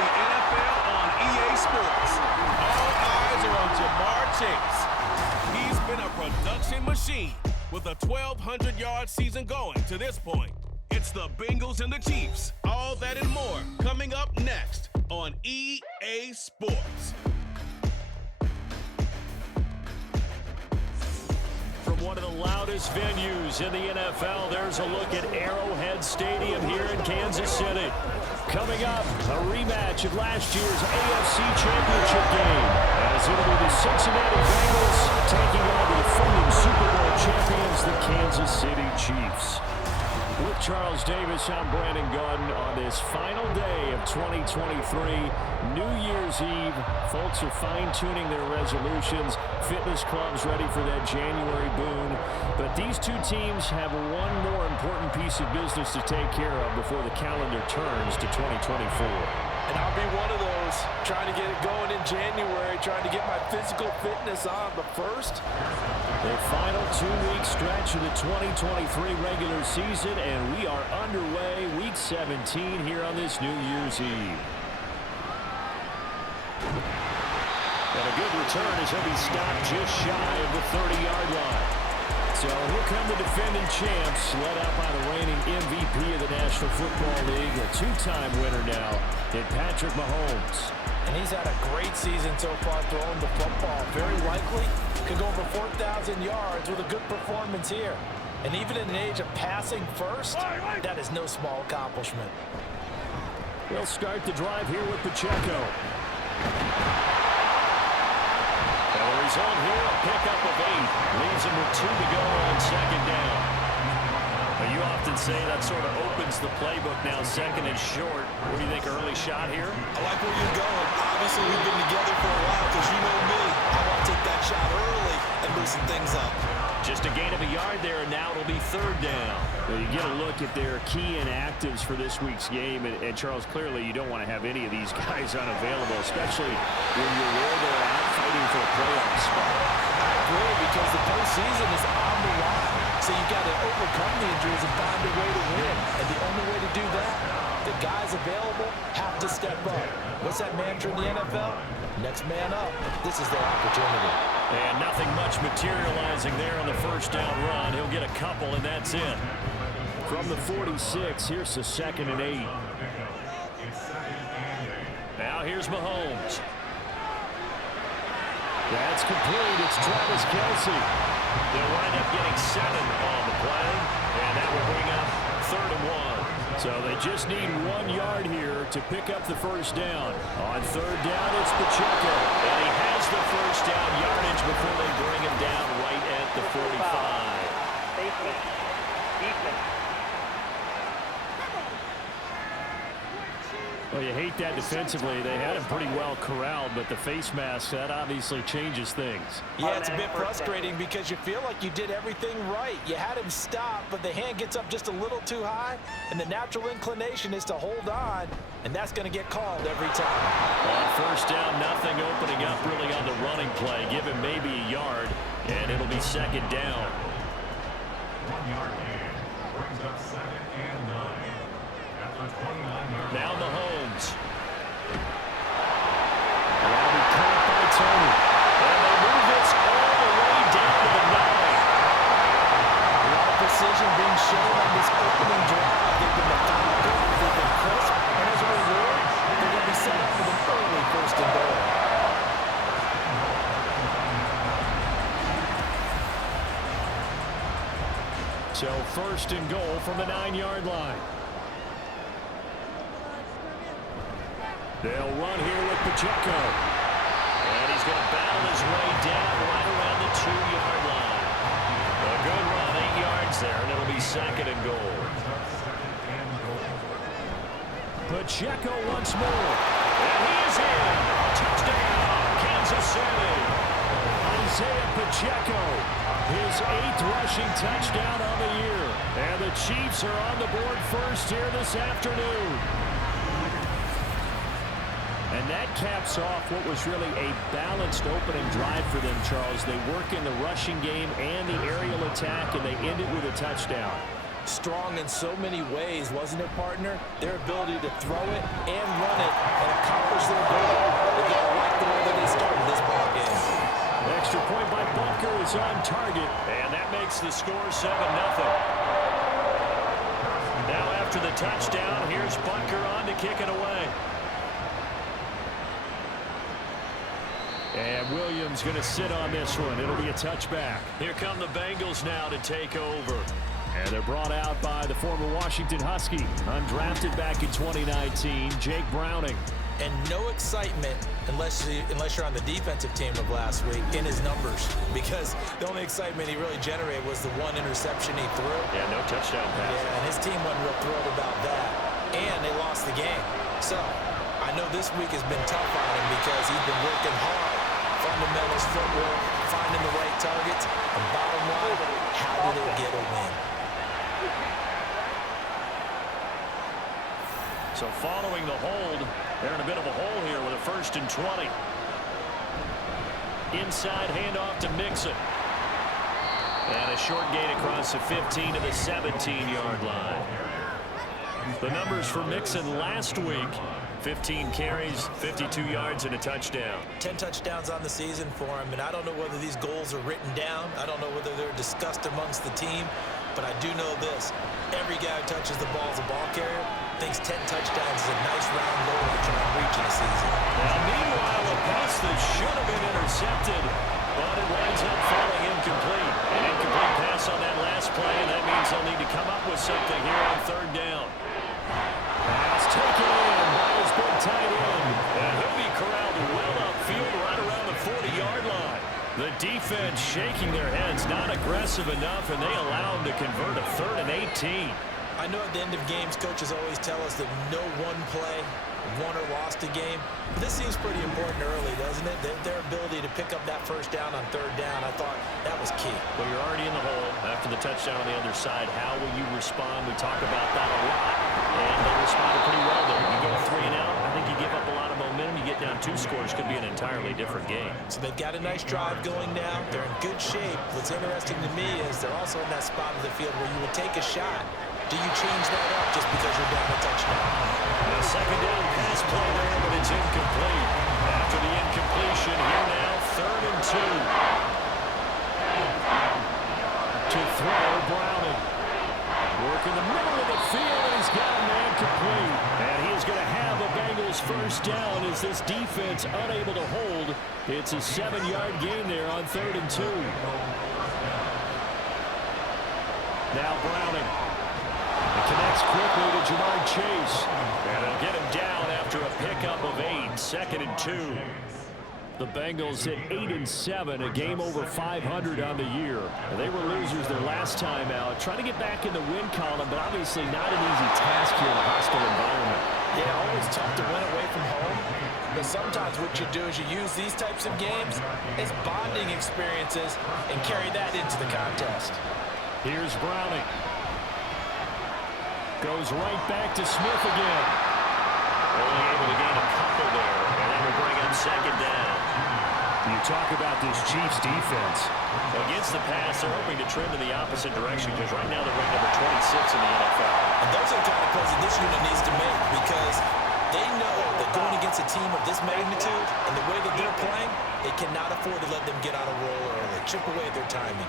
the NFL on EA Sports. All eyes are on Jamar Chase. He's been a production machine with a 1,200-yard season going to this point. It's the Bengals and the Chiefs. All that and more coming up next on EA Sports. From one of the loudest venues in the NFL, there's a look at Arrowhead Stadium here in Kansas City. Coming up, a rematch of last year's AFC Championship game, as it'll be the Cincinnati Bengals taking on the defending Super Bowl champions, the Kansas City Chiefs. With Charles Davis, I'm Brandon Gordon on this final day of 2023, New Year's Eve. Folks are fine-tuning their resolutions. Fitness clubs ready for that January boon. But these two teams have one more important piece of business to take care of before the calendar turns to 2024. And I'll be one of those, trying to get it going in January, trying to get my physical fitness on. But first, the final 2-week stretch of the 2023 regular season, and we are underway, Week 17 here on this New Year's Eve. And a good return as he'll be stopped just shy of the 30-yard line. So here come the defending champs, led out by the reigning MVP of the National Football League, a two-time winner now in Patrick Mahomes. and he's had a great season so far throwing the football. Very likely could go over 4,000 yards with a good performance here. And even in an age of passing first, that is no small accomplishment. They'll start the drive here with Pacheco. And the result here, a pickup of 8. Leaves him with 2 to go on second down. But you often say that sort of opens the playbook now, second and short. What do you think, early shot here? I like where you're going. Obviously, we've been together for a while because you know me. I want to take that shot early and loosen things up. Just a gain of a yard there, and now it'll be third down. Well, you get a look at their key inactives for this week's game, and Charles, clearly you don't want to have any of these guys unavailable, especially when you're where they're at fighting for a playoff spot. I agree, because the postseason is on the line, so you've got to overcome the injuries and find a way to win. And the only way to do that, the guys available have to step up. What's that mantra in the NFL? Next man up. This is their opportunity. And nothing much materializing there on the first down run. He'll get a couple, and that's it. From the 46, here's the 2nd and 8. Now here's Mahomes. That's complete. It's Travis Kelce. They'll wind up getting 7 on the play, and that will bring up 3rd and 1. So they just need 1 yard here to pick up the first down. On 3rd down, it's Pacheco. And he has the first down yardage before they bring him down right at the 45. Safety. Defense. Well, you hate that defensively. They had him pretty well corralled, but the face mask, that obviously changes things. Yeah, it's a bit frustrating because you feel like you did everything right. You had him stop, but the hand gets up just a little too high, and the natural inclination is to hold on, and that's going to get called every time. On first down, nothing opening up really on the running play. Give him maybe a yard, and it'll be 2nd down. 1 yard gain brings up 2nd and 9. Now Mahomes. That'll be caught by Tony. And they move this all the way down to the 9. A lot of precision being shown on this opening drive. They've been methodical, they've been crisp, and as a reward, they're going to be set up with an early 1st and goal. So 1st and goal from the 9-yard line. They'll run here with Pacheco. And he's going to battle his way down right around the 2-yard line. A good run, 8 yards there, and it'll be 2nd and goal. Pacheco once more. And he is in. Touchdown, Kansas City. Isaiah Pacheco, his 8th rushing touchdown on the year. And the Chiefs are on the board first here this afternoon. And that caps off what was really a balanced opening drive for them, Charles. They work in the rushing game and the aerial attack, and they end it with a touchdown. Strong in so many ways, wasn't it, partner? Their ability to throw it and run it and accomplish yards on target, and that makes the score 7-0. Now after the touchdown, here's Butker on to kick it away. And Williams going to sit on this one. It'll be a touchback. Here come the Bengals now to take over. And they're brought out by the former Washington Husky, undrafted back in 2019, Jake Browning. And no excitement unless you're on the defensive team of last week in his numbers, because the only excitement he really generated was the one interception he threw. Yeah, no touchdown pass. Yeah, and his team wasn't real thrilled about that. And they lost the game. So I know this week has been tough on him because he's been working hard. Fundamentals, footwork, finding the right targets. And bottom line, how do they get a win? So following the hold, they're in a bit of a hole here with a 1st and 20. Inside handoff to Mixon. And a short gain across the 15 to the 17-yard line. The numbers for Mixon last week: 15 carries, 52 yards, and a touchdown. 10 touchdowns on the season for him, and I don't know whether these goals are written down. I don't know whether they're discussed amongst the team, but I do know this. Every guy who touches the ball as a ball carrier thinks 10 touchdowns is a nice round goal to try and reach in a season. Now, meanwhile, a pass that should have been intercepted, but it winds up falling incomplete. An incomplete pass on that last play, and that means they'll need to come up with something here on 3rd down. Pass taken in by his big tight end. And he'll be corralled well upfield right around the 40-yard line. The defense shaking their heads, not aggressive enough, and they allow him to convert a 3rd and 18. I know at the end of games, coaches always tell us that no one play won or lost a game. But this seems pretty important early, doesn't it? Their ability to pick up that 1st down on 3rd down, I thought that was key. Well, you're already in the hole after the touchdown on the other side. How will you respond? We talk about that a lot, and they responded pretty well there. You go 3 and out, I think you give up a lot of momentum. You get down 2 scores, could be an entirely different game. So they've got a nice drive going now. They're in good shape. What's interesting to me is they're also in that spot of the field where you would take a shot. Do you change that up just because you're down a touchdown? The 2nd down pass play there, but it's incomplete. After the incompletion, here now, 3rd and 2. To throw, Browning. Work in the middle of the field, and he's got a man complete. And he is going to have a Bengals 1st down as this defense unable to hold. It's a 7-yard gain there on 3rd and 2. Now Browning. It connects quickly to Jamar Chase. And they'll get him down after a pickup of 8. 2nd and 2. The Bengals at 8-7, a game over 500 on the year. They were losers their last time out. Trying to get back in the win column, but obviously not an easy task here in a hostile environment. Yeah, always tough to win away from home. But sometimes what you do is you use these types of games as bonding experiences and carry that into the contest. Here's Browning. Goes right back to Smith again. Only able to gain a couple there, and that will bring up 2nd down. You talk about this Chiefs defense. Against the pass, they're hoping to trend in the opposite direction because right now they're ranked number 26 in the NFL. And those are the kind of plays that this unit needs to make because they know that going against a team of this magnitude and the way that they're playing, they cannot afford to let them get on a roll early, chip away at their timing.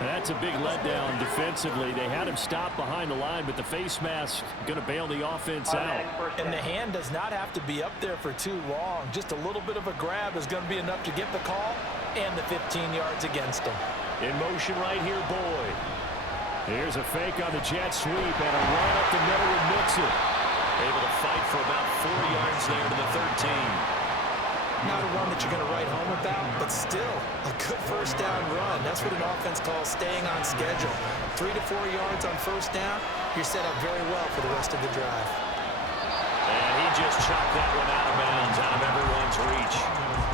And that's a big letdown defensively. They had him stop behind the line, but the face mask going to bail the offense out. And the hand does not have to be up there for too long. Just a little bit of a grab is going to be enough to get the call and the 15 yards against him. In motion right here, Boyd. Here's a fake on the jet sweep and a run up the middle with Mixon. Able to fight for about 4 yards there to the 13. Not a run that you're going to write home about, but still a good 1st down run. That's what an offense calls staying on schedule. 3 to 4 yards on 1st down, you're set up very well for the rest of the drive. And he just chopped that one out of bounds, out of everyone's reach.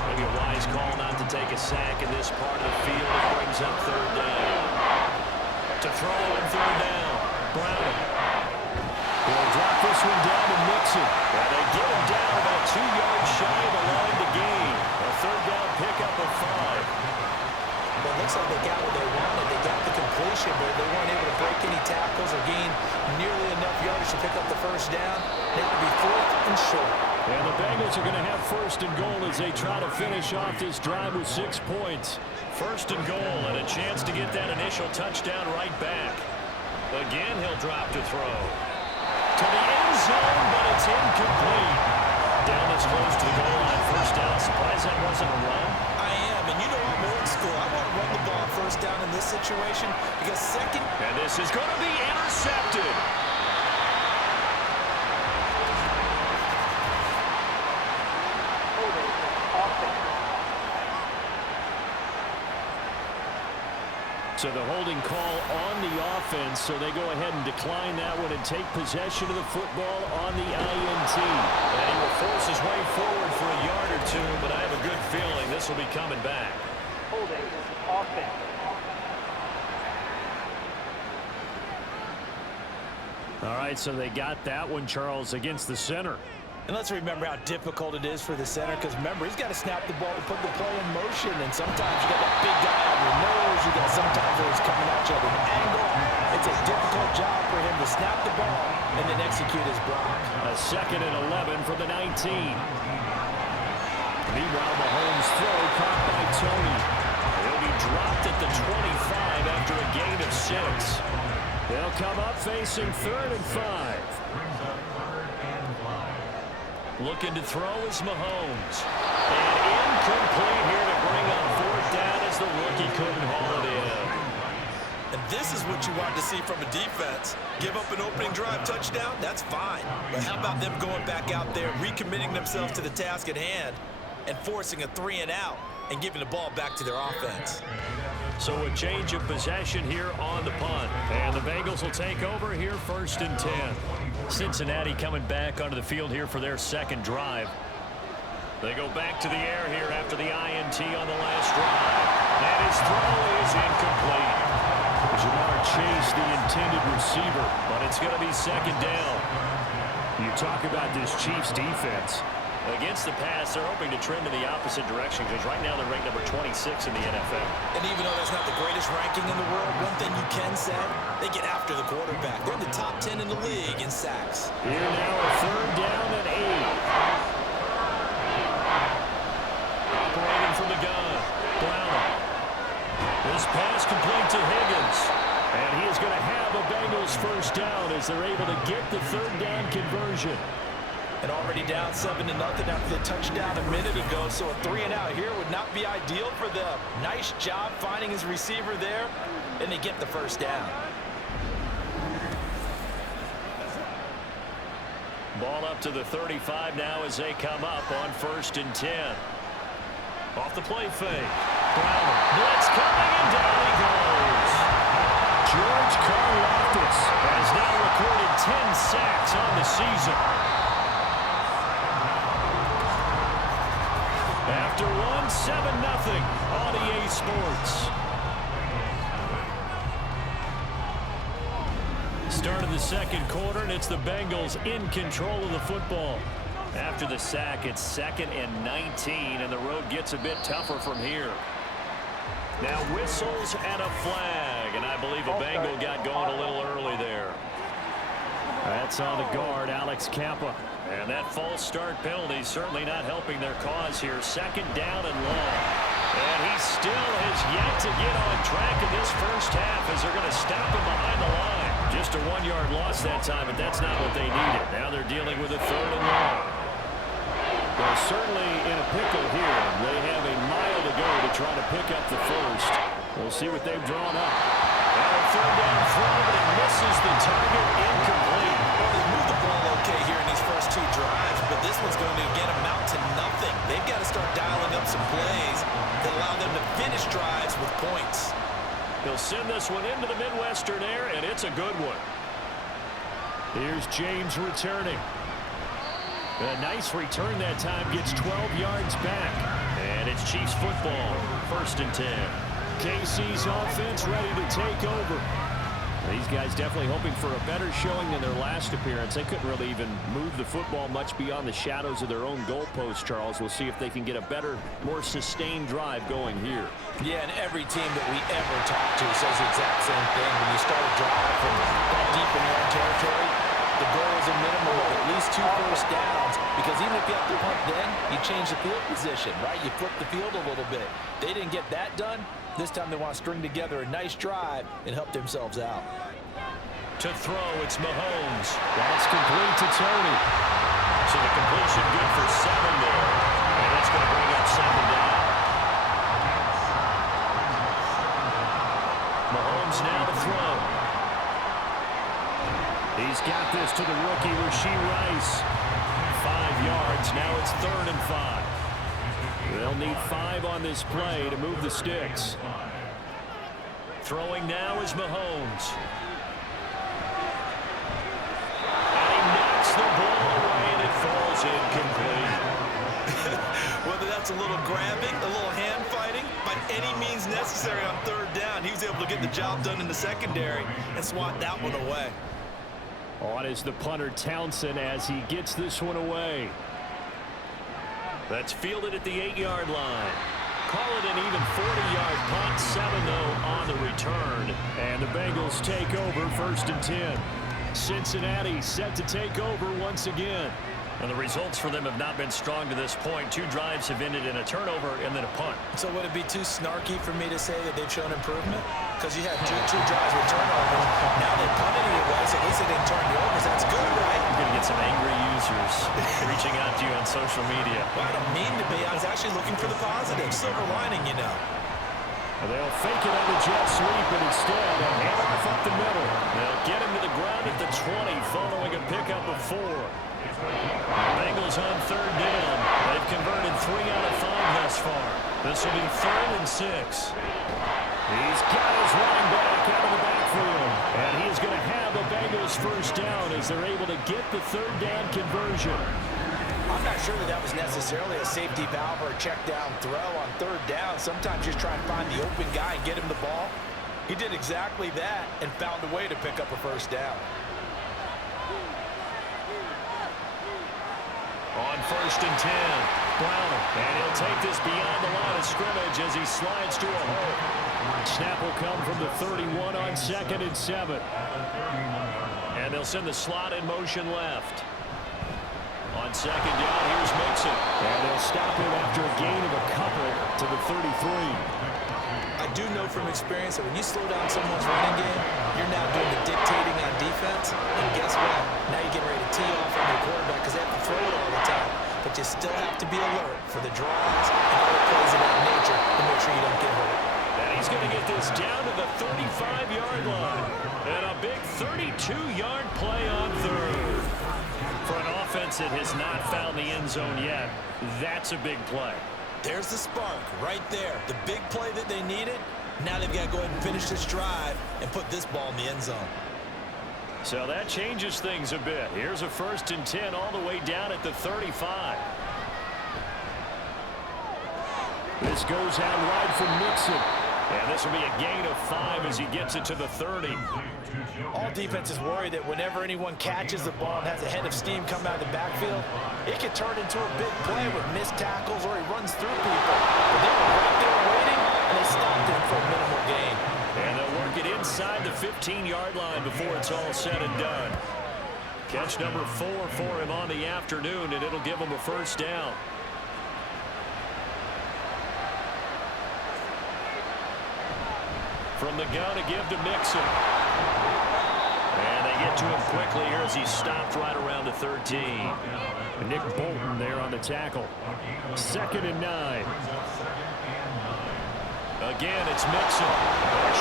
Maybe a wise call not to take a sack in this part of the field. It brings up 3rd down. To throw on 3rd down, Browning. They'll drop this one down to Mixon. And they get him down about 2 yards shy of the line to gain. A 3rd down pickup of 5. Well, it looks like they got what they wanted. They got the completion, but they weren't able to break any tackles or gain nearly enough yardage to pick up the 1st down. Now it'll be 4th and short. And the Bengals Bengals are going to have first and goal as they try to finish off this drive with 6 points. First and goal and a chance to get that initial touchdown right back. Again, he'll drop to throw. To the end zone, but it's incomplete. Down as close to the goal line. First down. Surprised that wasn't a run. I am, and you know I'm old school. I want to run the ball first down in this situation because second. And this is going to be intercepted. So the holding call on the offense, so they go ahead and decline that one and take possession of the football on the INT. And he will force his way forward for a yard or two, but I have a good feeling this will be coming back. Holding offense. All right, so they got that one, Charles, against the center. And let's remember how difficult it is for the center because, remember, he's got to snap the ball to put the play in motion. And sometimes you got that big guy on your nose. You got sometimes he's coming at you at an angle. It's a difficult job for him to snap the ball and then execute his block. A 2nd and 11 for the 19. Meanwhile, Mahomes' throw caught by Tony. He'll be dropped at the 25 after a gain of 6. They'll come up facing 3rd and 5. Looking to throw is Mahomes. And incomplete here to bring up 4th down as the rookie couldn't haul it in. And this is what you want to see from a defense. Give up an opening drive touchdown, that's fine. But how about them going back out there, recommitting themselves to the task at hand, and forcing a 3 and out and giving the ball back to their offense. So a change of possession here on the punt. And the Bengals will take over here 1st and 10. Cincinnati coming back onto the field here for their 2nd drive. They go back to the air here after the INT on the last drive. And his throw is incomplete. Jamar Chase, the intended receiver, but it's going to be 2nd down. You talk about this Chiefs defense. Against the pass, they're hoping to trend in the opposite direction because right now they're ranked number 26 in the NFL. And even though that's not the greatest ranking in the world, one thing you can say, they get after the quarterback. They're in the top 10 in the league in sacks. Here now a 3rd down and 8. Operating from the gun, Brown. This pass complete to Higgins. And he is going to have a Bengals 1st down as they're able to get the 3rd down conversion. And already down 7-0 after the touchdown a minute ago. So a 3 and out here would not be ideal for them. Nice job finding his receiver there. And they get the 1st down. Ball up to the 35 now as they come up on 1st and 10. Off the play fake. Brown. Blitz coming and down he goes. George Karlaftis Has now recorded 10 sacks on the season. After one, 7-0 on EA Sports. Start of the 2nd quarter, and it's the Bengals in control of the football. After the sack, it's 2nd and 19, and the road gets a bit tougher from here. Now whistles and a flag, and I believe a Bengal got going a little early there. That's on the guard, Alex Campa. And that false start penalty certainly not helping their cause here. 2nd down and long. And he still has yet to get on track in this 1st half as they're going to stop him behind the line. Just a 1-yard loss that time, but that's not what they needed. Now they're dealing with a 3rd and long. They're certainly in a pickle here. They have a mile to go to try to pick up the 1st. We'll see what they've drawn up. And a 3rd down throw, but it misses the target. Incomplete. Well, they moved the ball okay here in these first 2 drives, but this one's going to again amount to nothing. They've got to start dialing up some plays that allow them to finish drives with points. He'll send this one into the Midwestern air, and it's a good one. Here's James returning. A nice return that time, gets 12 yards back. And it's Chiefs football, 1st and 10. KC's offense ready to take over. These guys definitely hoping for a better showing than their last appearance. They couldn't really even move the football much beyond the shadows of their own goalpost, Charles. We'll see if they can get a better, more sustained drive going here. Yeah, and every team that we ever talk to says the exact same thing. When you start a drive from that deep in your own territory, The goal is a minimum of at least 2 first downs, because even if you have to punt then, you change the field position, right? You flip the field a little bit. They didn't get that done. This time they want to string together a nice drive and help themselves out. To throw, it's Mahomes. That's complete to Tony. So the completion good for 7 there. And that's going to bring up 2nd down. Mahomes now to throw. He's got this to the rookie, Rashee Rice. 5 yards. Now it's 3rd and 5. They'll need 5 on this play to move the sticks. Throwing now is Mahomes. And he knocks the ball away, and it falls incomplete. Whether that's a little grabbing, a little hand fighting, by any means necessary on 3rd down, he was able to get the job done in the secondary and swat that one away. On is the punter Townsend as he gets this one away. That's fielded at the 8-yard line. Call it an even 40-yard punt. 7 though on the return. And the Bengals take over 1st and 10. Cincinnati set to take over once again. And the results for them have not been strong to this point. 2 drives have ended in a turnover and then a punt. So would it be too snarky for me to say that they've shown improvement? Because you had two drives with turnovers. Now they punted it away, so at least they didn't turn the overs. That's good, right? You're going to get some angry users reaching out to you on social media. Well, I don't mean to be. I was actually looking for the positive. Silver lining, you know. They'll fake it on the jet sweep, but instead a handoff up the middle. They'll get him to the ground at the 20 following a pickup of 4. Bengals on 3rd down. They've converted 3 out of 5 thus far. This will be 3rd and 6. He's got his running back out of the backfield. And he is going to have a Bengals 1st down as they're able to get the 3rd down conversion. I'm not sure that was necessarily a safety valve or a check down throw on 3rd down. Sometimes you just try and find the open guy and get him the ball. He did exactly that and found a way to pick up a 1st down. On 1st and 10, Brown, and he'll take this beyond the line of scrimmage as he slides to a hole. Snap will come from the 31 on 2nd and 7. And they'll send the slot in motion left. On 2nd down, here's Mixon. And they'll stop him after a gain of a couple to the 33. I do know from experience that when you slow down someone's running game, you're now doing the dictating on defense. And guess what? Now you're getting ready to tee off on your quarterback because they have to throw it all the time. But you still have to be alert for the draws and other plays of that nature to make sure you don't get hurt. And he's going to get this down to the 35-yard line. And a big 32-yard play on 3rd. For an offense that has not found the end zone yet, that's a big play. There's the spark right there. The big play that they needed. Now they've got to go ahead and finish this drive and put this ball in the end zone. So that changes things a bit. Here's a 1st and 10 all the way down at the 35. This goes out wide for Mixon. And this will be a gain of 5 as he gets it to the 30. All defenses worry that whenever anyone catches the ball and has a head of steam come out of the backfield, it can turn into a big play with missed tackles or he runs through people. But they were right there waiting, and they stopped him for a minimal gain. And they'll work it inside the 15-yard line before it's all said and done. Catch number 4 for him on the afternoon, and it'll give him a 1st down. From the gun to give to Mixon. And they get to him quickly here as he's stopped right around the 13. Nick Bolton there on the tackle. 2nd and 9. Again, it's Mixon.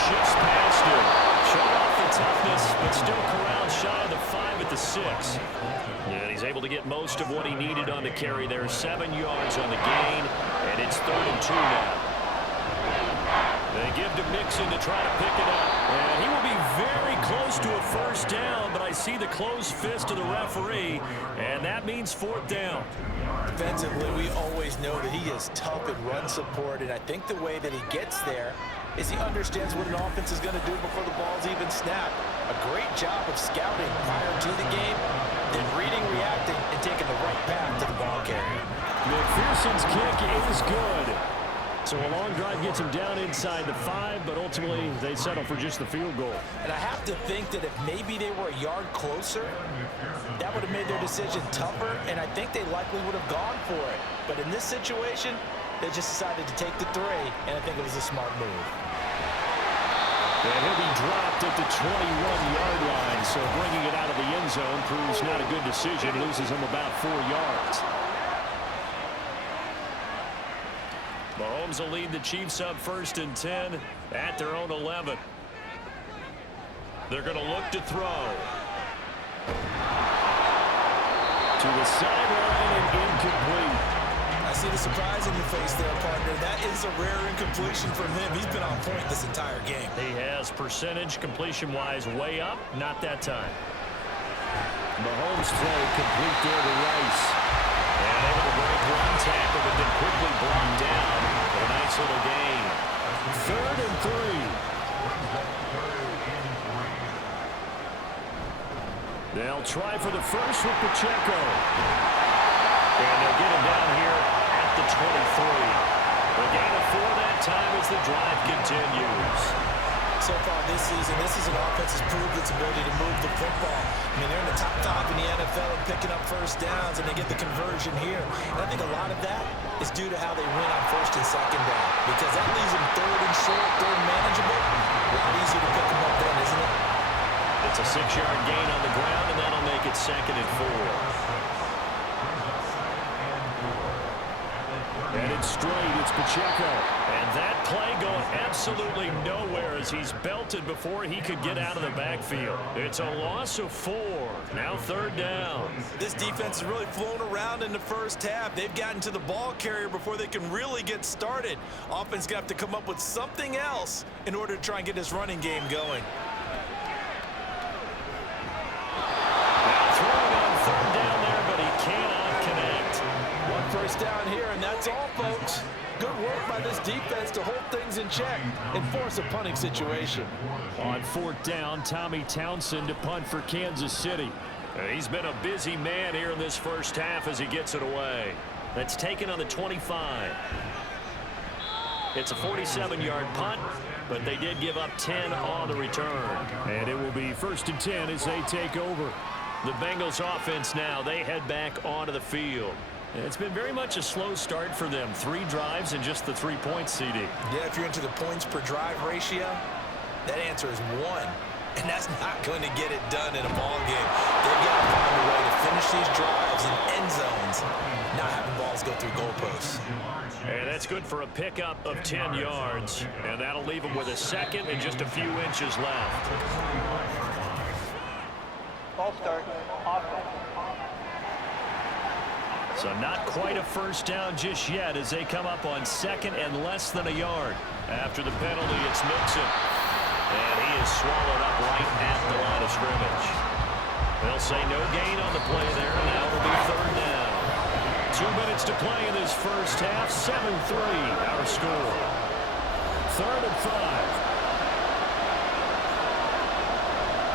Shifts past him. Showing off the toughness, but still corralled shy of the 5 at the 6. And he's able to get most of what he needed on the carry there. 7 yards on the gain, and it's 3rd and 2 now. They give to Mixon to try to pick it up. And he will be very close to a 1st down, but I see the closed fist of the referee, and that means 4th down. Defensively, we always know that he is tough in run support, and I think the way that he gets there is he understands what an offense is going to do before the ball's even snapped. A great job of scouting prior to the game, then reading, reacting, and taking the right path to the ball carrier. McPherson's kick is good. So a long drive gets them down inside the 5, but ultimately they settle for just the field goal. And I have to think that if maybe they were a yard closer, that would have made their decision tougher, and I think they likely would have gone for it. But in this situation, they just decided to take the 3, and I think it was a smart move. And he'll be dropped at the 21-yard line, so bringing it out of the end zone proves not a good decision. Loses him about 4 yards. Mahomes will lead the Chiefs up 1st and 10 at their own 11. They're going to look to throw. To the sideline and incomplete. I see the surprise in your face there, partner. That is a rare incompletion from him. He's been on point this entire game. He has percentage completion-wise way up. Not that time. Mahomes throw complete there to Rice. And able to break one tackle, but then quickly brought down. But a nice little gain. 3rd and 3. They'll try for the first with Pacheco. And they'll get him down here at the 23. A gain of 4 that time as the drive continues. So far this season, this is an offense that's proved its ability to move the football. I mean, they're in the top 5 in the NFL and picking up first downs, and they get the conversion here. And I think a lot of that is due to how they win on 1st and 2nd down, because that leaves them 3rd and short, 3rd manageable. A lot easier to pick them up then, isn't it? It's a 6-yard gain on the ground, and that'll make it 2nd and 4. And it's straight, it's Pacheco. And that play going absolutely nowhere as he's belted before he could get out of the backfield. It's a loss of 4. Now 3rd down. This defense has really flown around in the first half. They've gotten to the ball carrier before they can really get started. Offense got to come up with something else in order to try and get this running game going. Now throwing on 3rd down there, but he cannot connect. 1 first down here, and that's all, folks. Good work by this defense to hold things in check and force a punting situation. On 4th down, Tommy Townsend to punt for Kansas City. He's been a busy man here in this first half as he gets it away. That's taken on the 25. It's a 47-yard punt, but they did give up 10 on the return. And it will be 1st and 10 as they take over. The Bengals offense now, they head back onto the field. It's been very much a slow start for them. 3 drives and just the 3 points, CD. Yeah, if you're into the points per drive ratio, that answer is 1. And that's not going to get it done in a ball game. They've got to find a way to finish these drives in end zones, not having balls go through goalposts. And that's good for a pickup of 10 yards. And that'll leave them with a 2nd and just a few inches left. Ball start. Offense. So not quite a first down just yet as they come up on 2nd and less than a yard. After the penalty, it's Mixon. And he is swallowed up right at the line of scrimmage. They'll say no gain on the play there. Now it'll be 3rd down. 2 minutes to play in this first half. 7-3 our score. 3rd and 5.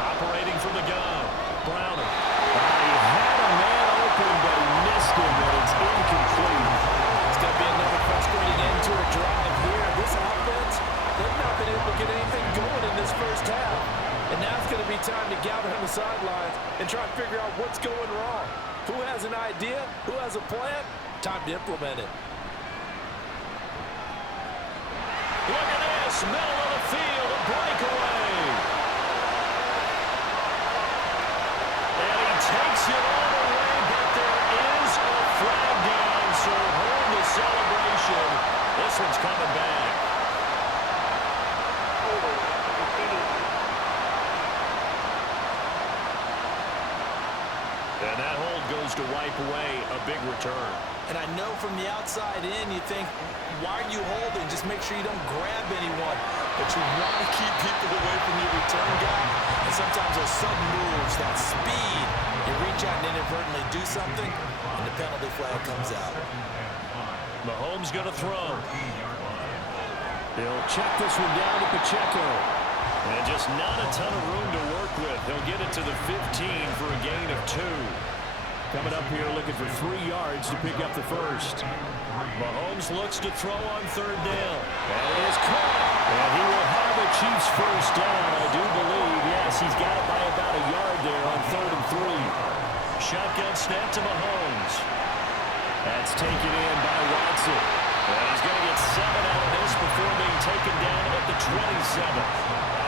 Operating from the gun. Browner. He had a man open, but he missed him, and it's incomplete. It's going to be another frustrating end to a drive here. This offense, they've not been able to get anything going in this first half. And now it's going to be time to gather on the sidelines and try to figure out what's going wrong. Who has an idea? Who has a plan? Time to implement it. Look at this, middle of the field, a breakaway. And he takes it all the way, but there is a flag down, so hold the celebration. This one's coming back. And that hold goes to wipe away a big return. And I know from the outside in, you think, why are you holding? Just make sure you don't grab anyone. But you want to keep people away from your return guy. And sometimes those sudden moves, that speed, you reach out and inadvertently do something, and the penalty flag comes out. Mahomes going to throw. He'll check this one down to Pacheco. And just not a ton of room to work with. He'll get it to the 15 for a gain of 2. coming up here looking for 3 yards to pick up the first. Mahomes looks to throw on third down. And it is caught. And he will have a Chiefs first down, I do believe. Yes, he's got it by about a yard there on 3rd and 3. Shotgun snap to Mahomes. That's taken in by Watson. And he's going to get 7 out of this before being taken down at the 27.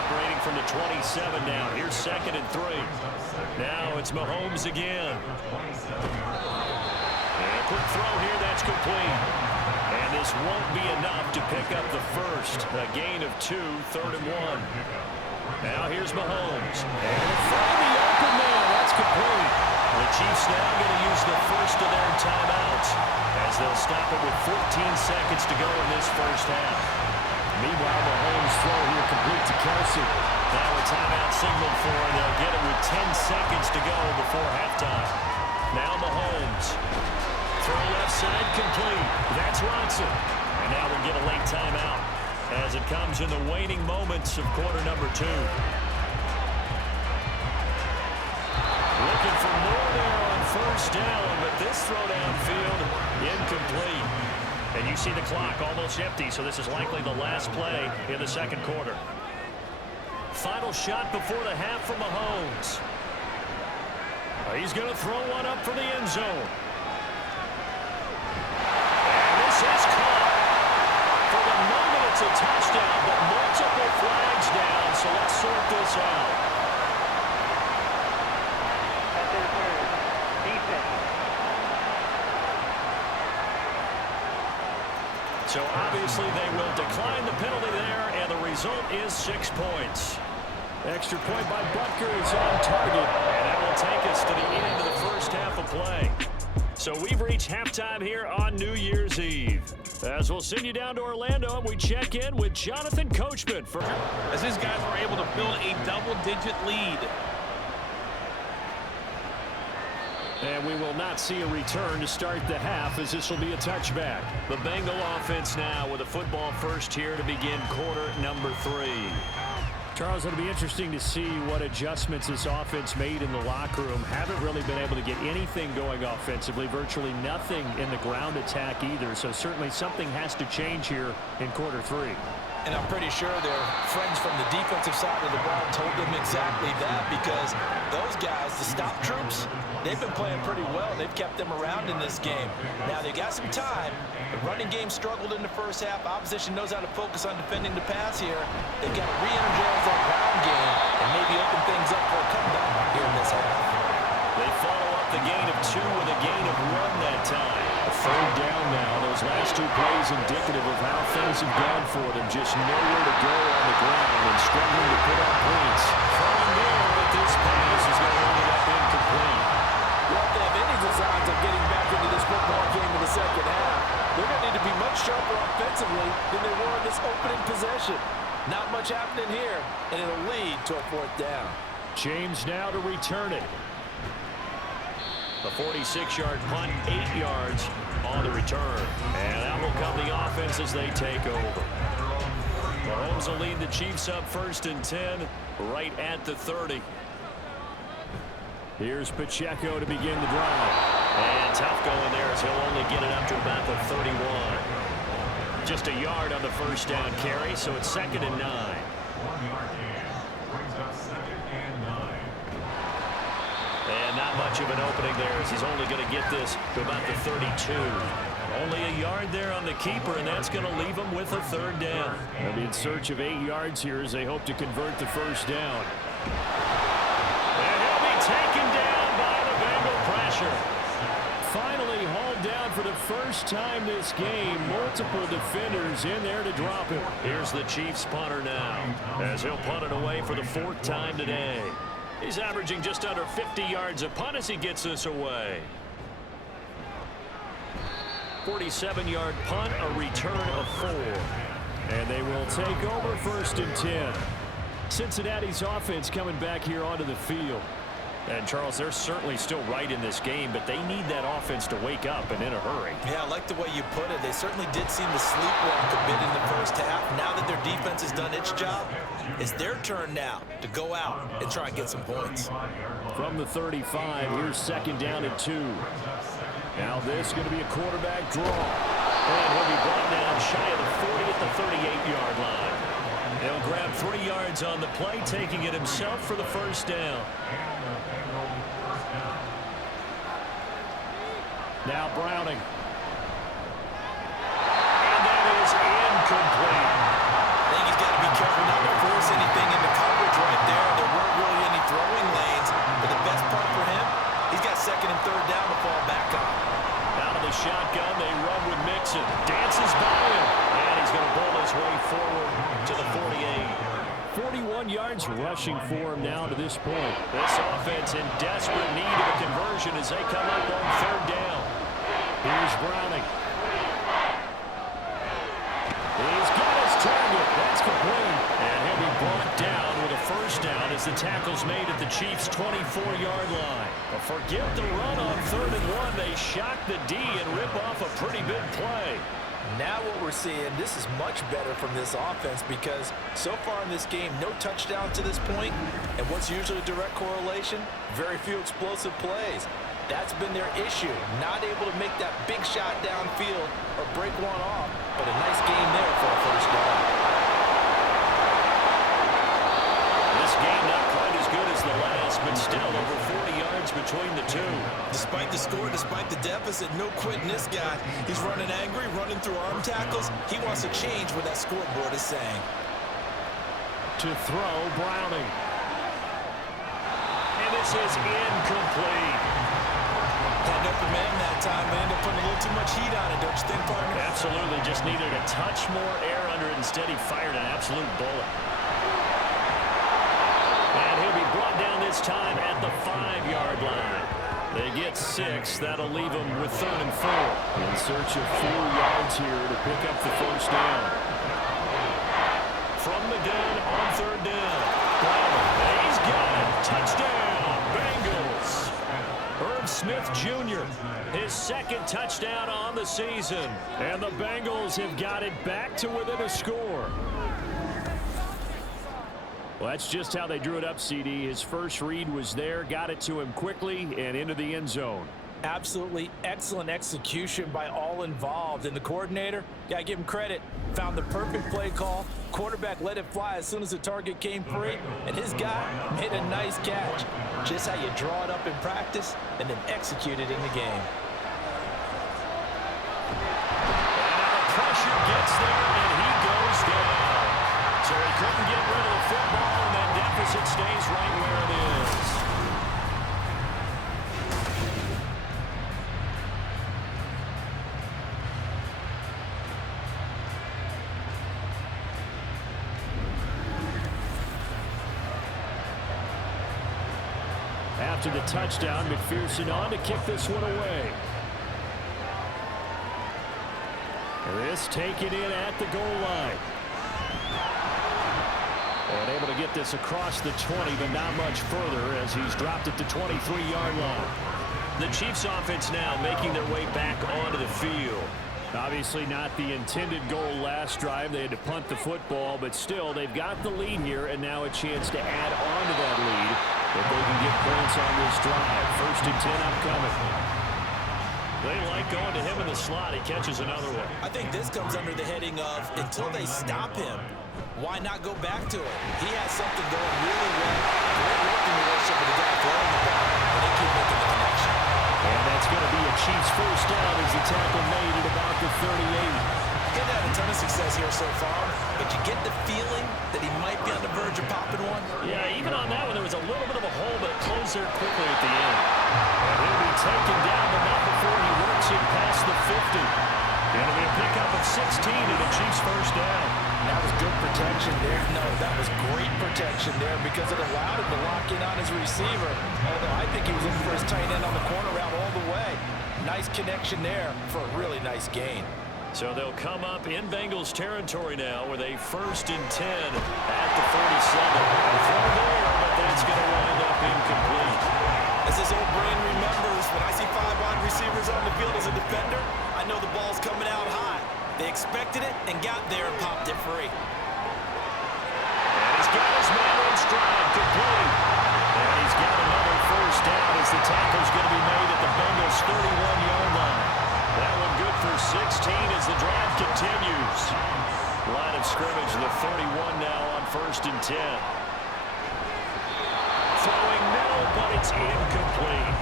Operating from the 27 now. Here's 2nd and 3. Now it's Mahomes again. And a quick throw here, that's complete. And this won't be enough to pick up the first. A gain of 2, 3rd and 1. Now here's Mahomes. And find the open man, that's complete. The Chiefs now going to use the first of their timeouts as they'll stop it with 14 seconds to go in this first half. Meanwhile, Mahomes throw here complete to Kelsey. Now a timeout signaled for, and they'll get it with 10 seconds to go before halftime. Now Mahomes. Throw left side complete. That's Watson. And now we'll get a late timeout as it comes in the waning moments of quarter number 2. Looking for more there on first down, but this throw downfield incomplete. And you see the clock almost empty, so this is likely the last play in the second quarter. Final shot before the half from Mahomes. He's going to throw one up for the end zone. And this is caught. For the moment, it's a touchdown, but multiple flags down, so let's sort this out. So obviously they will decline the penalty there, and the result is 6 points. Extra point by Butker is on target, and that will take us to the end of the first half of play. So we've reached halftime here on New Year's Eve. As we'll send you down to Orlando, and we check in with Jonathan Coachman. As these guys were able to build a double-digit lead. And we will not see a return to start the half, as this will be a touchback. The Bengal offense now with a football first here to begin quarter number 3. Charles, it'll be interesting to see what adjustments this offense made in the locker room. Haven't really been able to get anything going offensively, virtually nothing in the ground attack either. So certainly something has to change here in quarter 3. And I'm pretty sure their friends from the defensive side of the ball told them exactly that, because those guys, the stop troops, they've been playing pretty well. They've kept them around in this game. Now, they got some time. The running game struggled in the first half. Opposition knows how to focus on defending the pass here. They've got to re-energize that ground game and maybe open things up for a comeback here in this half. They follow up the gain of 2 with a gain of 1 that time. A 3rd down now. Those last 2 plays indicative of how things have gone for them. Just nowhere to go on the ground and struggling to put up points. Throwing there, but this pass is going to end up incomplete. Well, if they have any designs of getting back into this football game in the second half, they're going to need to be much sharper offensively than they were in this opening possession. Not much happening here, and it'll lead to a 4th down. James now to return it. A 46-yard punt, 8 yards on the return. And that will come the offense as they take over. Mahomes will lead the Chiefs up 1st and 10, right at the 30. Here's Pacheco to begin the drive. And tough going there as he'll only get it up to about the 31. Just a yard on the first down carry, so it's 2nd and 9. 1 yard gain. Brings up 2nd and 9. And not much of an opening there, as he's only going to get this to about the 32. Only a yard there on the keeper, and that's going to leave him with a 3rd down. They'll be in search of 8 yards here as they hope to convert the first down. And he'll be taken down by the Bengal pressure. Finally hauled down for the first time this game. Multiple defenders in there to drop him. Here's the Chiefs punter now, as he'll punt it away for the 4th time today. He's averaging just under 50 yards a punt as he gets this away. 47-yard punt, a return of 4. And they will take over 1st and 10. Cincinnati's offense coming back here onto the field. And, Charles, they're certainly still right in this game, but they need that offense to wake up and in a hurry. Yeah, I like the way you put it. They certainly did seem to sleepwalk a bit in the first half. Now that their defense has done its job, it's their turn now to go out and try and get some points. from the 35. Here's second down and 2. Now this is going to be a quarterback draw. And he'll be brought down shy of the 40 at the 38-yard line. He'll grab 3 yards on the play, taking it himself for the first down. Now Browning. And that is incomplete. I think he's got to be careful not to force anything into coverage right there. There weren't really any throwing lanes. But the best part for him, he's got second and third down to fall back on. Out of the shotgun, they run with Mixon. Dances by him. And he's going to bowl his way forward to the 48. 41 yards rushing for him now to this point. This offense in desperate need of a conversion as they come up on third down. Here's Browning. He's got his target. That's complete. And he'll be brought down with a first down as the tackle's made at the Chiefs' 24-yard line. But forget the run on third and 1. They shock the D and rip off a pretty big play. Now what we're seeing, this is much better from this offense because so far in this game, no touchdown to this point. And what's usually a direct correlation? Very few explosive plays. That's been their issue. Not able to make that big shot downfield or break one off. But a nice game there for a first down. This game not quite as good as the last, but still over 40 yards between the two. Despite the score, despite the deficit, no quitting this guy. He's running angry, running through arm tackles. He wants to change what that scoreboard is saying. To throw, Browning. And this is incomplete. Had an open man that time, but ended up putting a little too much heat on it, don't you think, partner? Absolutely, just needed a touch more air under it. Instead, he fired an absolute bullet. And he'll be brought down this time at the 5-yard line. They get 6. That'll leave them with third and 4. In search of 4 yards here to pick up the first down. From the gun on third down. Browning, he's got it. Touchdown, Bengals. Herb Smith Jr., his second touchdown on the season. And the Bengals have got it back to within a score. Well, that's just how they drew it up, CD. His first read was there, got it to him quickly, and into the end zone. Absolutely excellent execution by all involved. And the coordinator, got to give him credit, found the perfect play call. Quarterback let it fly as soon as the target came free, and his guy made a nice catch. Just how you draw it up in practice and then execute it in the game. And now the pressure gets there, and he goes down. So he couldn't get rid of the football, and that deficit stays right where it is. After the touchdown, McPherson on to kick this one away. This taken in at the goal line. And able to get this across the 20, but not much further as he's dropped at the 23-yard line. The Chiefs offense now making their way back onto the field. Obviously not the intended goal last drive. They had to punt the football, but still they've got the lead here and now a chance to add on to that lead if they can get points on this drive. First and 10 upcoming. They like going to him in the slot. He catches another one. I think this comes under the heading of until they stop him, why not go back to it? He has something going really well. Great working relationship with the guy throwing the ball, and they keep making the connection. And that's going to be a Chiefs first down as the tackle made at about the 38. He's had a ton of success here so far, but you get the feeling that he might be on the verge of popping one. Yeah, even on that one, there was a little bit of a hole, but it closed there quickly at the end. And he'll be taken down, but not before he works it past the 50. It'll be a pickup of 16 and a Chiefs first down. That was good protection there. No, that was great protection there because it allowed him to lock in on his receiver. Although I think he was looking for his tight end on the corner route all the way. Nice connection there for a really nice gain. So they'll come up in Bengals territory now with a first and 10 at the 47. From there, but that's going to wind up incomplete. As his old brain remembers, when I see 5 wide receivers on the field as a defender, I know the ball's coming out high. They expected it and got there and popped it free. And he's got his man in stride, complete. And he's got another first as the tackle's going to be made at the Bengals' 31-yard line. That one good for 16 as the drive continues. Line of scrimmage, the 31 now on 1st and 10. Throwing middle, but it's incomplete.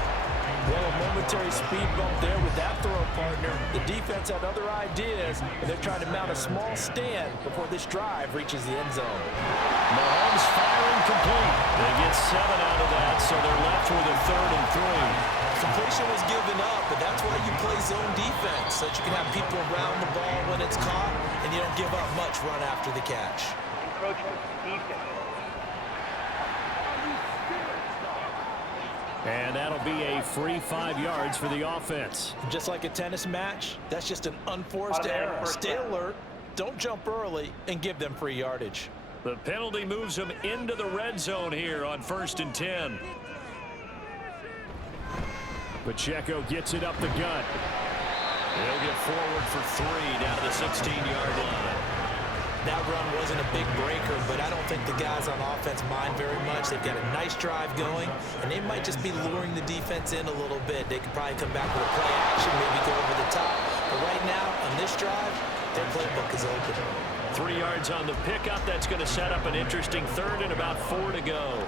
Well, a momentary speed bump there with that throw partner. The defense had other ideas, and they're trying to mount a small stand before this drive reaches the end zone. Mahomes firing complete. They get 7 out of that, so they're left with a 3rd and 3. Completion was given up, but that's why you play zone defense, so that you can have people around the ball when it's caught, and you don't give up much run after the catch. Encroachment, defense. And that'll be a free 5 yards for the offense. Just like a tennis match, that's just an unforced error. Stay alert, don't jump early, and give them free yardage. The penalty moves them into the red zone here on 1st and 10. Pacheco gets it up the gut. He'll get forward for 3 down to the 16-yard line. That run wasn't a big breaker, but I don't think the guys on offense mind very much. They've got a nice drive going, and they might just be luring the defense in a little bit. They could probably come back with a play action, maybe go over the top. But right now, on this drive, their playbook is open. 3 yards on the pickup. That's going to set up an interesting 3rd and about 4 to go.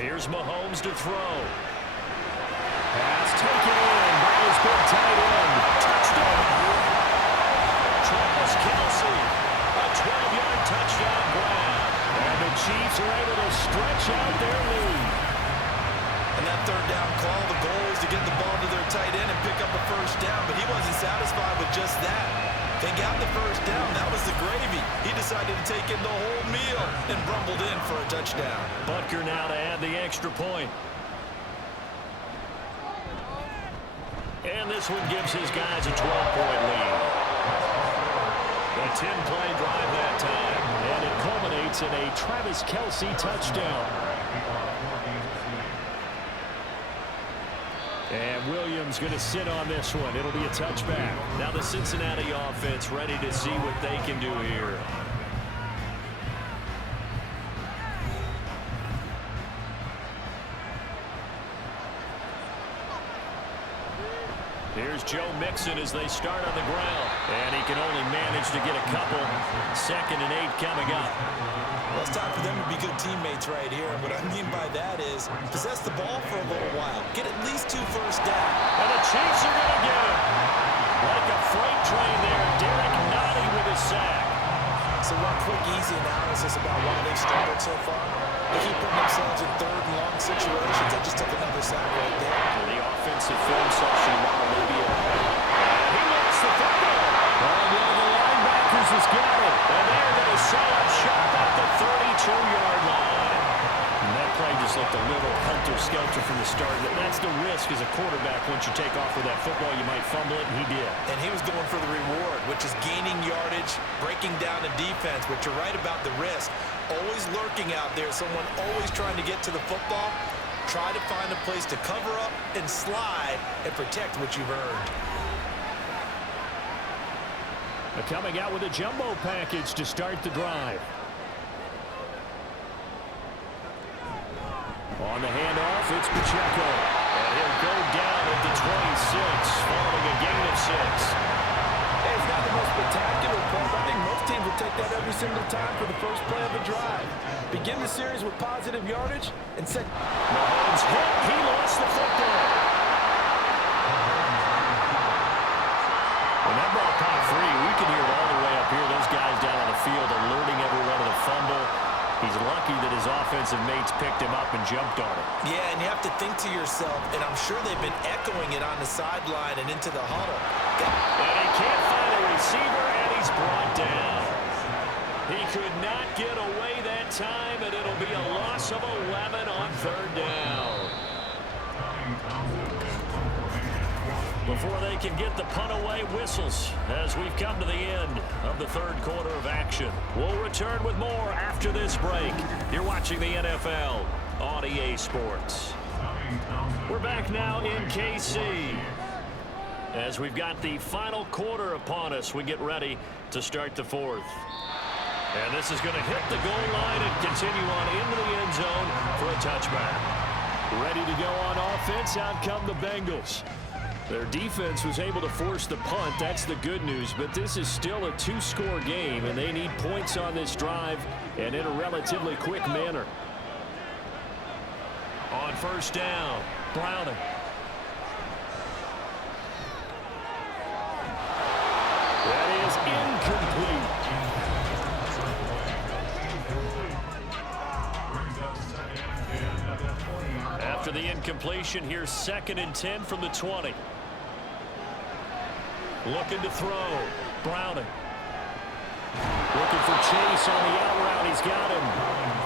Here's Mahomes to throw. Pass taken in by his big tight end. Touchdown! Travis Kelce, a 12-yard touchdown grab. And the Chiefs are able to stretch out their lead. And that 3rd down call, the goal is to get the ball to their tight end and pick up a 1st down, but he wasn't satisfied with just that. They got the 1st down. That was the gravy. He decided to take in the whole meal and rumbled in for a touchdown. Butker now to add the extra point. And this one gives his guys a 12-point lead. A 10-play drive that time, and it culminates in a Travis Kelce touchdown. And Williams going to sit on this one. It'll be a touchback. Now the Cincinnati offense ready to see what they can do here. Here's Joe Mixon as they start on the ground. And he can only manage to get a couple. 2nd and 8 coming up. Well, it's time for them to be good teammates right here. And what I mean by that is possess the ball for a little while. Get at least 2 first down. And the Chiefs are going to get it. Like a freight train there, Derek Nottie with a sack. So one quick, easy analysis about why they've struggled so far. They keep putting themselves in 3rd and long situations. They just took another sack right there. The offensive film section now maybe he lost the football. And one of the linebackers has got it. And they're going to set up shop at the 32-yard line. And that play just looked a little helter-skelter from the start. That's the risk as a quarterback. Once you take off with that football, you might fumble it, and he did. And he was going for the reward, which is gaining yardage, breaking down the defense. But you're right about the risk. Always lurking out there, someone always trying to get to the football. Try to find a place to cover up and slide and protect what you've earned. Coming out with a jumbo package to start the drive. On the handoff, it's Pacheco. And he'll go down at the 26, following a gain of 6. Hey, it's not the most spectacular play, but I think most teams will take that every single time for the first play of a drive. Begin the series with positive yardage and set. Mahomes hit. He lost the football. When that ball caught free, we can hear it all the way up here. Those guys down on the field alerting everyone of the fumble. He's lucky that his offensive mates picked him up and jumped on it. Yeah, and you have to think to yourself, and I'm sure they've been echoing it on the sideline and into the huddle. And he can't find a receiver, and he's brought down. He could not get away that time, and it'll be a loss of 11 on 3rd down. Before they can get the punt away, whistles as we've come to the end of the 3rd quarter of action. We'll return with more after this break. You're watching the NFL on EA Sports. We're back now in KC. As we've got the final quarter upon us, we get ready to start the 4th. And this is going to hit the goal line and continue on into the end zone for a touchback. Ready to go on offense. Out come the Bengals. Their defense was able to force the punt. That's the good news. But this is still a two-score game, and they need points on this drive and in a relatively quick manner. On first down, Browning. That is incomplete. After the incompletion, here's 2nd and 10 from the 20. Looking to throw. Browning. Looking for Chase on the out route. He's got him.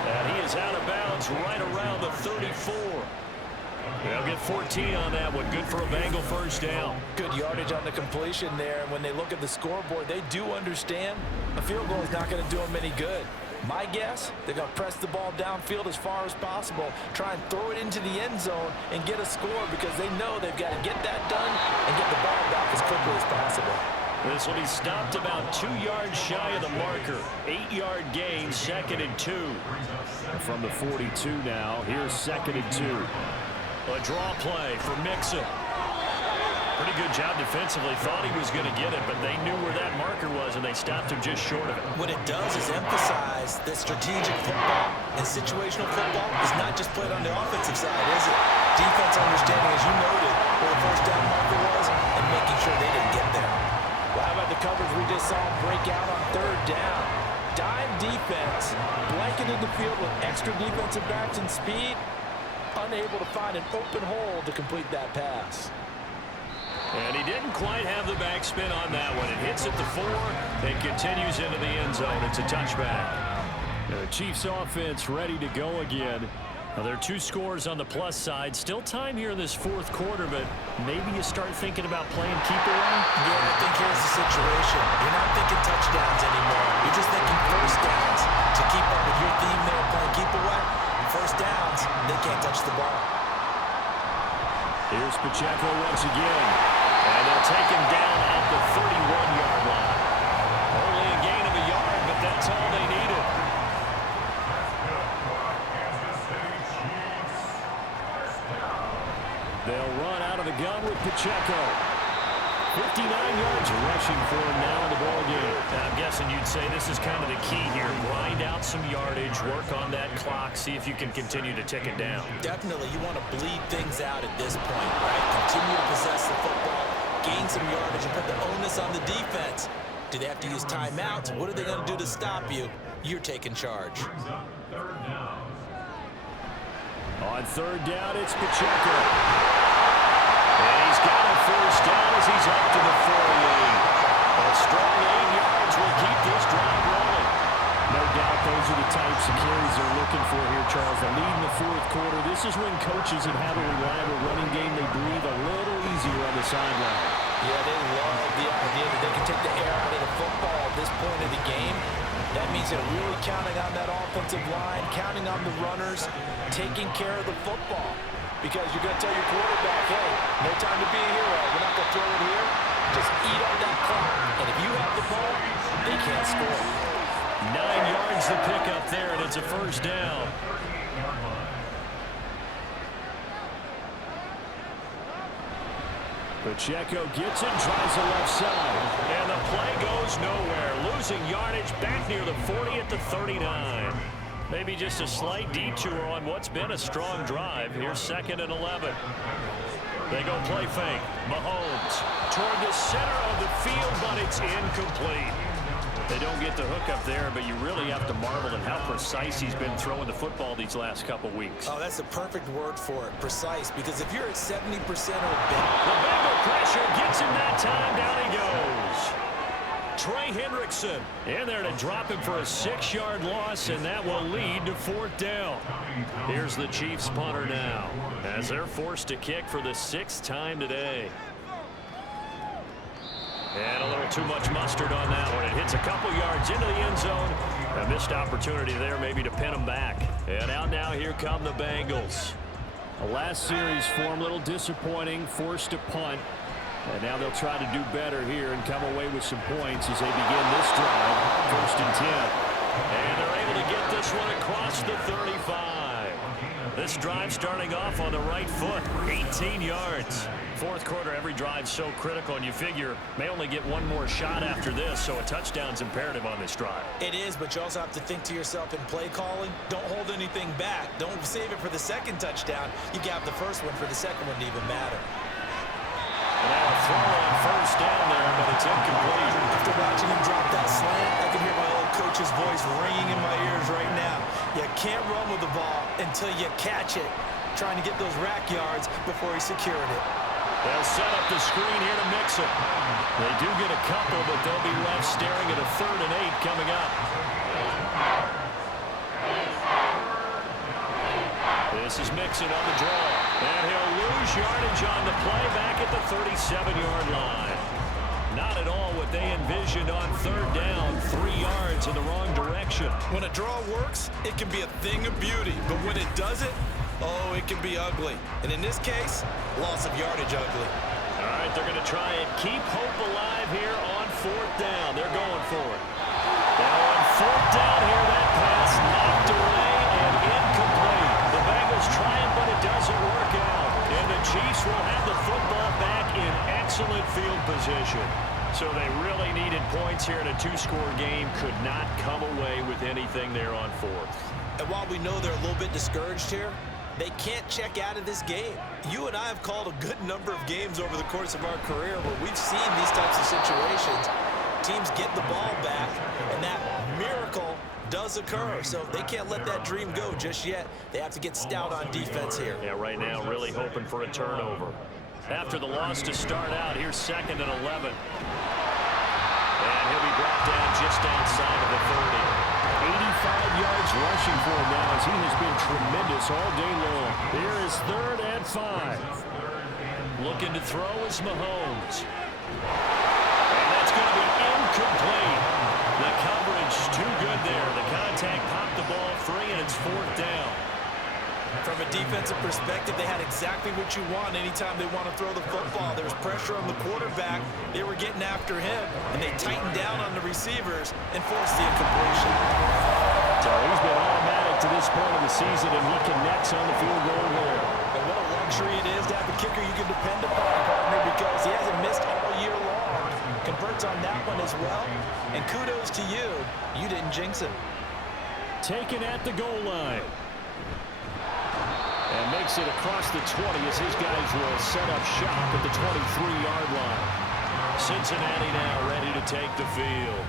And he is out of bounds right around the 34. They'll get 14 on that one. Good for a Bengal first down. Good yardage on the completion there. And when they look at the scoreboard, they do understand a field goal is not going to do them any good. My guess, they're going to press the ball downfield as far as possible, try and throw it into the end zone and get a score because they know they've got to get that done and get the ball back as quickly as possible. This will be stopped about 2 yards shy of the marker. 8-yard gain, 2nd and 2. From the 42 now, here's 2nd and 2. A draw play for Mixon. Pretty good job defensively. Thought he was going to get it, but they knew where that marker was, and they stopped him just short of it. What it does is emphasize that strategic football and situational football is not just played on the offensive side, is it? Defense understanding, as you noted, where the first down marker was and making sure they didn't get there. Well, how about the coverage we just saw break out on 3rd down? Dime defense, blanketed the field with extra defensive backs and speed, unable to find an open hole to complete that pass. And he didn't quite have the backspin on that one. It hits at the 4 and continues into the end zone. It's a touchback. The Chiefs offense ready to go again. Now, there are 2 scores on the plus side. Still time here in this 4th quarter, but maybe you start thinking about playing keep away. Yeah, I think here's the situation. You're not thinking touchdowns anymore. You're just thinking first downs. To keep up with your theme there, playing keep away. First downs, they can't touch the ball. Here's Pacheco once again. And they'll take him down at the 31-yard line. Only a gain of a yard, but that's all they needed. They'll run out of the gun with Pacheco. 59 yards rushing for him now in the ballgame. I'm guessing you'd say this is kind of the key here. Grind out some yardage, work on that clock, see if you can continue to tick it down. Definitely, you want to bleed things out at this point, right? Continue to possess the football, gain some yardage, and put the onus on the defense. Do they have to use timeouts? What are they going to do to stop you? You're taking charge. On 3rd down, it's Pacheco. And he's got a first down as he's up to the 48. A strong 8 yards will keep this drive rolling. No doubt those are the types of carries they're looking for here, Charles. The lead in the 4th quarter. This is when coaches that have a reliable running game, they breathe a little easier on the sideline. Yeah, they love the idea that they can take the air out of the football at this point of the game. That means they're really counting on that offensive line, counting on the runners, taking care of the football. Because you're going to tell your quarterback, hey, no time to be a hero. We're not going to throw it here. Just eat on that clock. And if you have the ball, they can't score. 9 yards to pick up there, and it's a first down. Pacheco gets it, tries the left side. And the play goes nowhere. Losing yardage back near the 40 at the 39. Maybe just a slight detour on what's been a strong drive. Here's 2nd and 11. They go play fake. Mahomes toward the center of the field, but it's incomplete. They don't get the hook up there, but you really have to marvel at how precise he's been throwing the football these last couple weeks. Oh, that's the perfect word for it, precise, because if you're at 70% or better. The Bengal pressure gets him that time. Down he goes. Trey Hendrickson in there to drop him for a 6-yard loss, and that will lead to 4th down. Here's the Chiefs punter now as they're forced to kick for the 6th time today. And a little too much mustard on that one. It hits a couple yards into the end zone. A missed opportunity there maybe to pin them back. And out now, here come the Bengals. The last series for them, a little disappointing, forced to punt. And now they'll try to do better here and come away with some points as they begin this drive. 1st and 10. And they're able to get this one across the 35. This drive starting off on the right foot, 18 yards. Fourth quarter, every drive so critical, and you figure may only get one more shot after this, so a touchdown's imperative on this drive. It is, but you also have to think to yourself in play calling, don't hold anything back. Don't save it for the second touchdown. You can have the first one for the second one to even matter. And now a throw on first down there, but it's incomplete. After watching him drop that slant, I can hear my old coach's voice ringing in my ears right now. You can't run with the ball until you catch it. Trying to get those rack yards before he secured it. They'll set up the screen here to mix it. They do get a couple, but they'll be left staring at a 3rd and 8 coming up. This is Mixon on the draw. And he'll lose yardage on the play back at the 37-yard line. Not at all what they envisioned on 3rd down, 3 yards in the wrong direction. When a draw works, it can be a thing of beauty. But when it doesn't, oh, it can be ugly. And in this case, loss of yardage ugly. All right, they're going to try and keep hope alive here on 4th down. They're going for it. Now on 4th down here, that pass knocked away and incomplete. The Bengals trying, but it doesn't work out. And the Chiefs will have the football back in excellent field position. So they really needed points here in a 2-score game. Could not come away with anything there on 4th. And while we know they're a little bit discouraged here, they can't check out of this game. You and I have called a good number of games over the course of our career where we've seen these types of situations. Teams get the ball back, and that miracle does occur. So they can't let that dream go just yet. They have to get stout on defense here. Yeah, right now really hoping for a turnover. After the loss to start out, here's 2nd and 11. And he'll be brought down just outside of the 30. 85 yards rushing for him now as he has been tremendous all day long. Here is 3rd and 5. Looking to throw is Mahomes. And that's going to be incomplete. The coverage too good there. The contact popped the ball free, and it's 4th down. From a defensive perspective, they had exactly what you want anytime they want to throw the football. There was pressure on the quarterback. They were getting after him, and they tightened down on the receivers and forced the incompletion. So he's been automatic to this point of the season, and he connects on the field goal there. And what a luxury it is to have a kicker you can depend upon, partner, because he hasn't missed all year long. Converts on that one as well. And kudos to you. You didn't jinx him. Taken at the goal line. And makes it across the 20 as his guys will set up shop at the 23-yard line. Cincinnati now ready to take the field.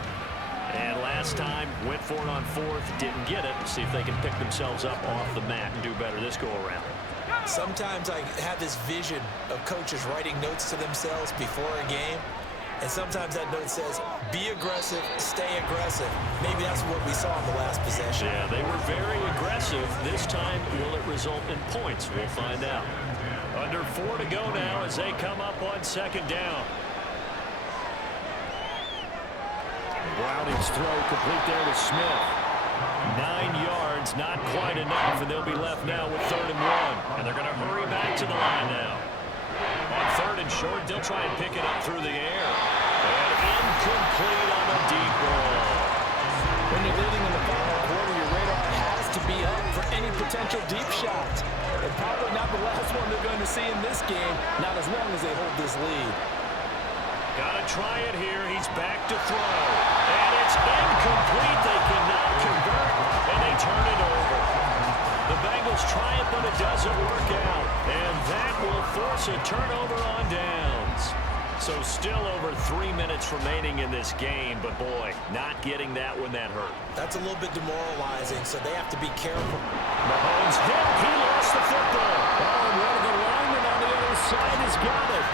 And last time, went for it on 4th, didn't get it. See if they can pick themselves up off the mat and do better this go-around. Sometimes I have this vision of coaches writing notes to themselves before a game. And sometimes that note says, be aggressive, stay aggressive. Maybe that's what we saw in the last possession. Yeah, they were very aggressive. This time, will it result in points? We'll find out. Under 4 to go now as they come up on 2nd down. Browning's throw complete there to Smith. 9 yards, not quite enough, and they'll be left now with 3rd and 1. And they're going to hurry back to the line now. On 3rd and short, they'll try and pick it up through the air. And incomplete on the deep ball. When you're leading in the final quarter, your radar has to be up for any potential deep shots. And probably not the last one they're going to see in this game, not as long as they hold this lead. Got to try it here. He's back to throw. And it's incomplete. They cannot convert, and they turn it over. The Bengals try it, but it doesn't work out. And that will force a turnover on downs. So still over 3 minutes remaining in this game, but boy, not getting that one that hurt. That's a little bit demoralizing, so they have to be careful. Mahomes hit. He lost the football. Oh, and one of the linemen on the other side has got it.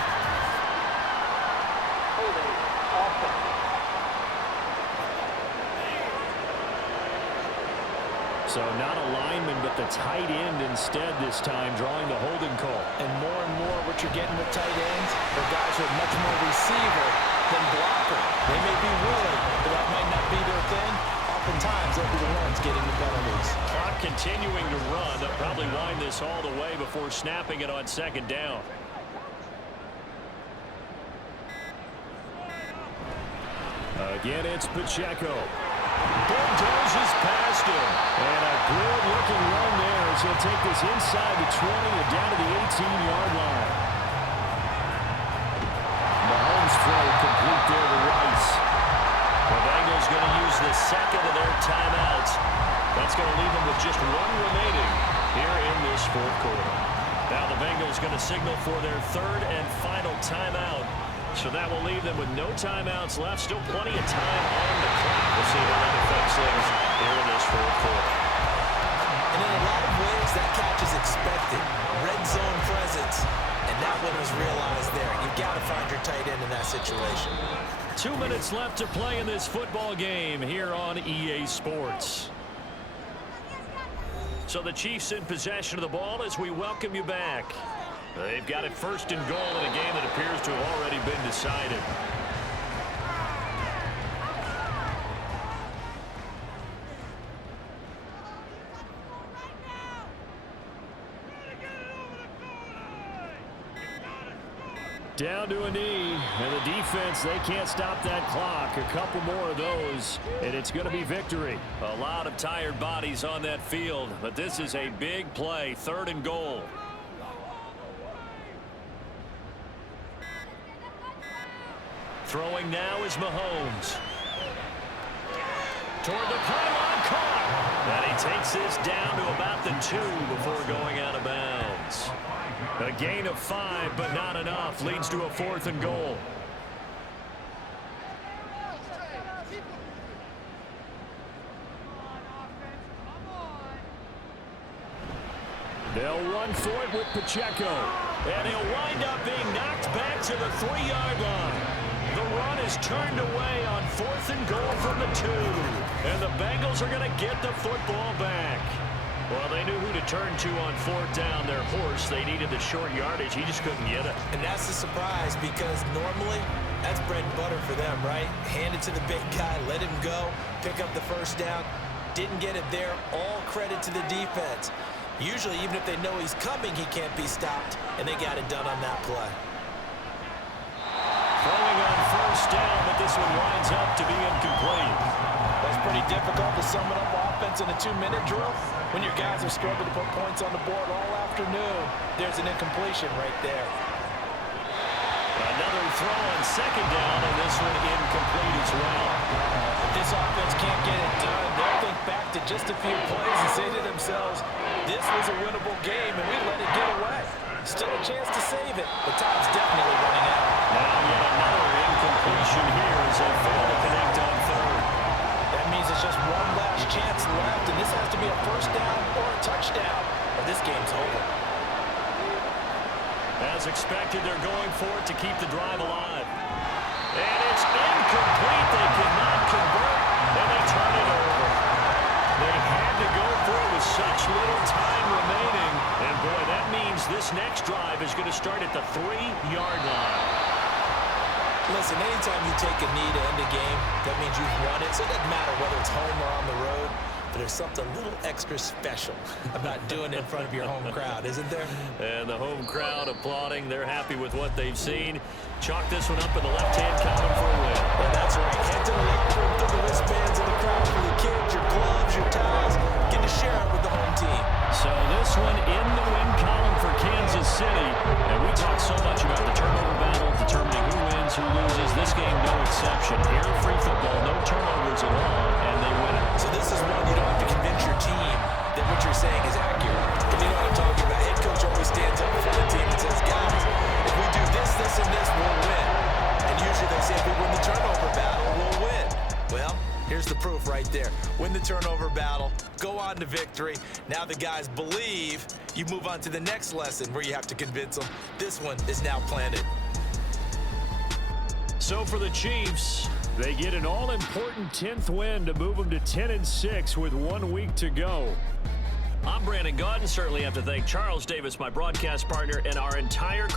So not a lineman, but the tight end instead this time, drawing the holding call. And more what you're getting with tight ends are guys who are much more receiver than blocker. They may be willing, but that might not be their thing. Oftentimes, they'll be the ones getting the penalties. Clock continuing to run. They'll probably wind this all the way before snapping it on 2nd down. Again, it's Pacheco. bulldozes past him. And a good-looking run there as he'll take this inside the 20 and down to the 18-yard line. Mahomes throw complete there to Rice. The Bengals going to use the second of their timeouts. That's going to leave them with just one remaining here in this fourth quarter. Now the Bengals going to signal for their third and final timeout. So that will leave them with no timeouts left. Still plenty of time on the clock. We'll see how that affects things here in this fourth quarter. And in a lot of ways, that catch is expected. Red zone presence. And that one was realized there. You've got to find your tight end in that situation. 2 minutes left to play in this football game here on EA Sports. So the Chiefs in possession of the ball as we welcome you back. They've got it first and goal in a game that appears to have already been decided. Down to a knee, and the defense, they can't stop that clock. A couple more of those, and it's going to be victory. A lot of tired bodies on that field, but this is a big play, third and goal. Throwing now is Mahomes. Toward the pylon, caught. And he takes this down to about the 2 before going out of bounds. A gain of 5, but not enough. Leads to a fourth and goal. They'll run for it with Pacheco. And he'll wind up being knocked back to the 3-yard line. The run is turned away on fourth and goal from the 2. And the Bengals are going to get the football back. Well, they knew who to turn to on fourth down. Their horse, they needed the short yardage. He just couldn't get it. And that's the surprise because normally that's bread and butter for them, right? Hand it to the big guy, let him go, pick up the first down. Didn't get it there. All credit to the defense. Usually, even if they know he's coming, he can't be stopped, and they got it done on that play. Throwing on first down, but this one winds up to be incomplete. That's pretty difficult to sum it up offense in a 2-minute drill. When your guys have struggled to put points on the board all afternoon, there's an incompletion right there. Another throw on second down, and this one incomplete as well. If this offense can't get it done, they'll think back to just a few plays and say to themselves, this was a winnable game, and we let it get away. Still a chance to save it, but time's definitely running out. Now yet another incompletion here as they fail to connect on third. That means it's just one last chance left, and this has to be a first down or a touchdown, or this game's over. As expected, they're going for it to keep the drive alive. And it's incomplete. They cannot convert, and they turn it over. They had to go for it with such little time remaining. And, boy, that means this next drive is going to start at the 3-yard line. Listen, anytime you take a knee to end a game, that means you've won it. So it doesn't matter whether it's home or on the road. But there's something a little extra special about doing it in front of your home crowd, isn't there? And the home crowd applauding. They're happy with what they've seen. Chalk this one up in the left-hand column for a win. Yeah, that's right. Head to the locker room, throw the wristbands in the crowd for the kids, your gloves, your towels. Get to share it with the home team. So this one in the win column for Kansas City. And we talk so much about the turnover battle, determining who wins, who loses. This game, no exception. Error-free football, no turnovers at all, and they win it. So this is one you don't have to convince your team that what you're saying is accurate. And you know what I'm talking about. Head coach always stands up for the team and says, guys, if we do this, this, and this, we'll win. And usually they say if we win the turnover battle, we'll win. Well, here's the proof right there. Win the turnover battle, go on to victory. Now the guys believe. You move on to the next lesson where you have to convince them. This one is now planted. So for the Chiefs, they get an all-important 10th win to move them to 10-6 with 1 week to go. I'm Brandon Gaudin. Certainly have to thank Charles Davis, my broadcast partner, and our entire